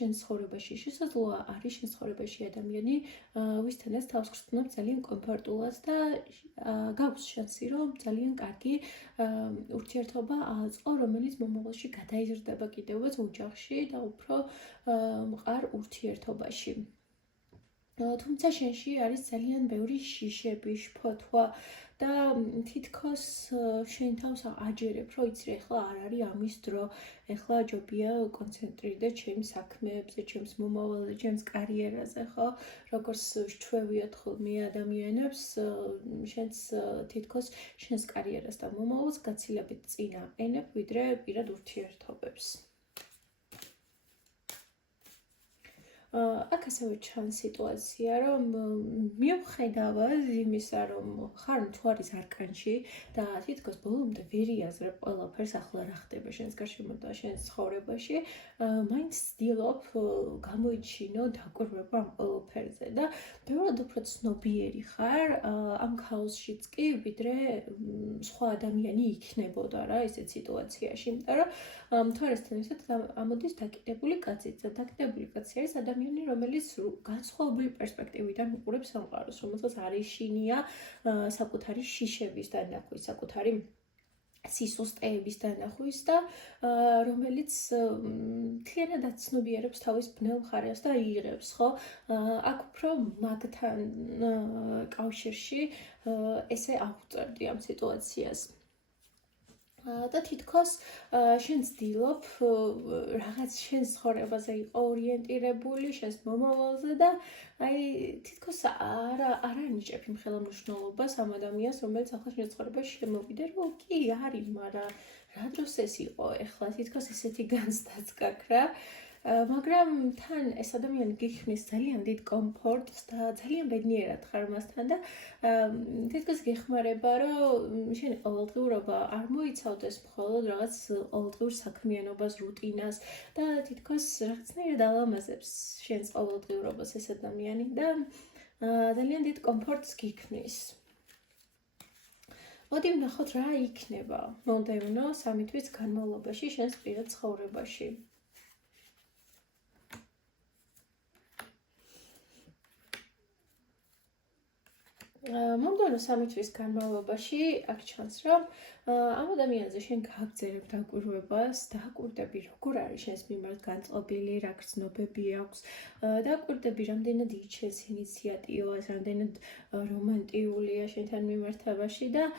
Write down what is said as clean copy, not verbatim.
შენ ცხოვრებაში შესაძლოა არის შენ ცხოვრებაში ადამიანი, ვისთანაც თავს გრძნობ ძალიან კომფორტულად და გაქვს შანსი, რომ ძალიან კარგი ურთიერთობა აწყო, რომელიც მომავალში გადაიზრდება კიდევაც ოჯახში და უფრო მყარ ურთიერთობაში. თუმცა შენში არის ძალიან ბევრი შიშები, შფოთვა და თითქოს შენ თავს აჯერებ, რომ იცი ეხლა არ არის ამის დრო, ეხლა ჯობია კონცენტრირდე ჩემს საქმეებზე, ჩემს მომავალზე, ჩემს კარიერაზე, ხო? როგორც შჩვევიათ ხოლმე ადამიანებს, შენს თითქოს შენს კარიერას და მომავალს გაცილებით წინ აყენებ, ვიდრე პირად ურთიერთობებს. აქ ასევე ჩანს სიტუაცია, რომ მიუხედავად იმისა, რომ ხარ მთვარის არკანში და თითქოს ბოლომდე ვერ იაზრებ ყველაფერს ახლა რა ხდება შენს გარშემო და შენს ცხოვრებაში, მაინც ვცდილობ გამოიჩინო დაკვირვება ამ ყველაფერზე და ბევრად უფრო ცნობიერი ხარ ამ ქაოსშიც კი, ვიდრე სხვა ადამიანი იქნებოდა რა ესეთ სიტუაციაში, იმიტომ რომ მთვარესთან ერთად ამოდის დაკიდებული კაციც და დაკიდებული კაცი არის ადამიანი, რომელიც განსხვავებული პერსპექტივიდან უყურებს სამყაროს, რომელსაც არ ეშინია საკუთარი შიშების დანახვის, საკუთარი სისუსტეების დანახვის და რომელიც მთლიანად აცნობიერებს თავის ბნელ მხარეს და იღებს, ხო? აქ უფრო მაგთან კავშირში ესე აღვწერდი ამ სიტუაციას. და თითქოს შენ ცდილობ რაღაც შენს ცხოვრებაზე იყო ორიენტირებული, შენს მომავალზე და აი თითქოს არ ანიჭებ იმ ხელმძღვანელობას ამ ადამიანს, რომელიც ახლა შენ ცხოვრებაში შემოვიდა, რომ კი არის, მაგრამ რა დროს ეს იყო ეხლა თითქოს ესეთი განცდაც გაქვს რა. მაგრამ თან ეს ადამიანი გიხმის ძალიან დიდ კომფორტს და ძალიან ბედნიერად ხარ მასთან და თითქოს გეხმარება, რომ შენი ყოველდღიურობა არ მოიცავდეს მხოლოდ რაღაც ყოველდღიურ საქმიანობას, რუტინას და თითქოს რაღაცნაირად ალამაზებს შენს ყოველდღიურობას ეს ადამიანი და ძალიან დიდ კომფორტს გიხმის. მოდი ვნახოთ რა იქნება მომდევნო 3 თვის განმავლობაში შენს პირად ცხოვრებაში. მომდევნო 3 თვის განმავლობაში აქ ჩანს, რომ ამ ადამიანზე შენ გააგრძელებ დაკვირვებას, დააკვირდები როგორ არის შენს მიმართ განწყობილი, რა გრძნობები აქვს, დააკვირდები რამდენად იჩენს ინიციატივას, რამდენად რომანტიულია შენთან მიმართებაში და